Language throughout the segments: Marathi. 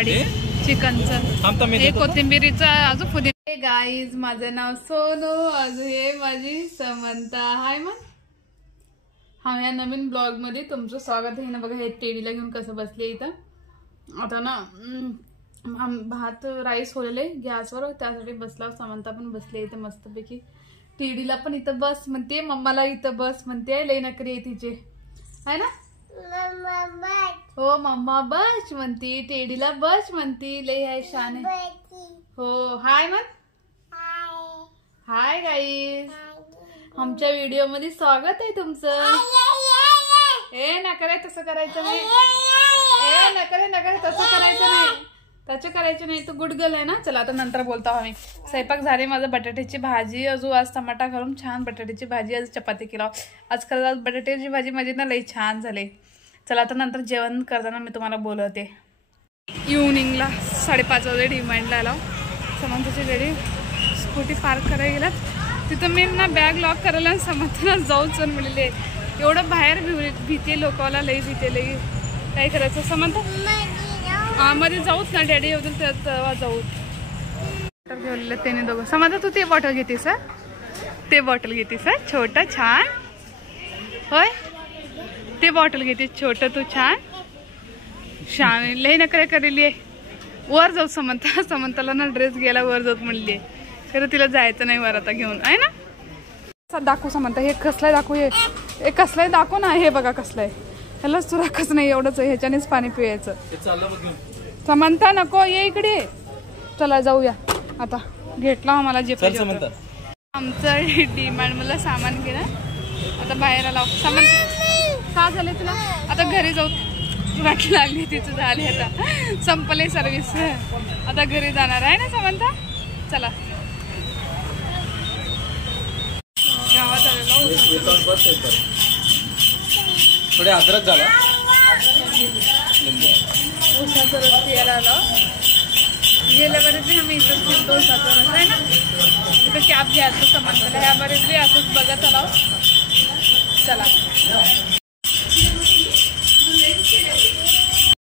पहाडी चिकनचं, हे कोथिंबिरीचं, अजून पुदिना. गाईज, माझं नाव सोनू, अजून हे माझी समंता. हाय मग. हा, या नवीन ब्लॉग मध्ये तुमचं स्वागत आहे ना. बघा हे टेडीला घेऊन कसं बसले इथं. आता ना भात राईस होलेले गॅसवर, त्यासाठी बसला. समंता पण बसले इथं मस्तपैकी. टेडीला पण इथं बस म्हणते, मम्माला इथं बस म्हणते. लई नखरे आहे तिचे, है ना. हो मम्मा बस म्हणती, टेडीला बस म्हणती. लई आहे शान. हो हाय मग. हाय गाईज, आमच्या व्हिडिओ मध्ये स्वागत आहे तुमचं. ए नकरे तसं करायचं नाही. ए नकरे तसं करायचं नाही, त्याचं करायचं नाही. तू गुड गर्ल आहे ना. चला आता नंतर बोलतो आम्ही. स्वयंपाक झाले माझं. बटाट्याची भाजी, अजून आज टमाटा घालून छान बटाट्याची भाजी, आज चपाती केला. आजकाल आज बटाट्याची भाजी माझी ना लई छान झाले. चला आता नंतर जेवण करताना मी तुम्हाला बोलवते. इव्हनिंगला 5:30 वाजता डिमांडला आलो. समंताची गाडी स्कूटी पार्क करायला गेलात. तिथं मी ना बॅग लॉक करायला समंताला जाऊच म्हणले. एवढं बाहेर भीती लोकांना, लई भीती. लई काय करायचं समंता. मध्ये जाऊच ना, डॅडी येऊ तेव्हा जाऊ. बॉटल घेऊन त्याने दोघं. समंता तू ते बॉटल घेतेस, ते बॉटल घेतेस छोटं छान. होय ते बॉटल घेतेस छोटं तू छान छान. लई नकरे करेली आहे. वर जाऊ समंता. समंताला ना ड्रेस गेला वर जाऊत म्हणली. खरं तिला जायचं नाही वर आता घेऊन, आहे ना. दाखवू समंता. हे कसलंय दाखवू. हे कसलंय दाखवू ना. हे बघा कसलंय. ह्यालाच तुला कसं नाही एवढंच. ह्याच्यानेच पाणी पियायचं. समंता नको, ये इकडे. चला जाऊया आता. घेतला आम्हाला जे पाहिजे. आमचं डिमांड मला सामान घेणं. आता बाहेर आला. समंता का झाले तुला. आता घरी जाऊ. वाट लागली तिचं. झाली आता संपले सर्विस. आता घरी जाणार आहे ना समंता. चला गावात आलेलो. थोडे अद्रक झाला. उसाचा रस प्यायला आलो. गेल्या बरेच आम्ही इथं फिरतो. उसाचा रस आहे ना. तिथं कॅब घ्यायचं समंताला. ह्या बरेच बी असंच बघत आलो. चला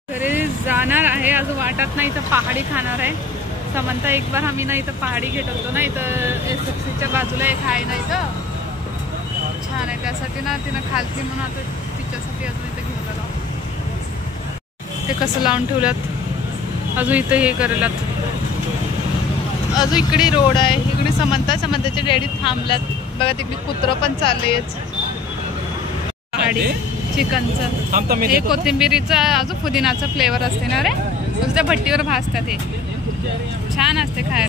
घरी जाणार आहे. अजून वाटत नाही. इथं पहाडी खाणार आहे समंता. एक बार आम्ही ना इथं पहाडी घेत होतो ना. इथं SFCच्या बाजूला एक आहे ना, इथं छान आहे. त्यासाठी ना तिनं खालती म्हणून आता तिच्यासाठी अजून इथं घेऊन आलो. ते कसं लावून ठेवल्यात. अजून इथं हे करेलात. अजून इकडे रोड आहे. इकडे समंताच्या डॅडी थांबल्यात. बघा तिकडे कुत्रं पण चाललंयच. पहाडी चिकनचं, हे कोथिंबिरीचं, अजून पुदिनाचं फ्लेवर असते ना रे. नुसत्या भट्टीवर भाजतात. हे छान असते खायला.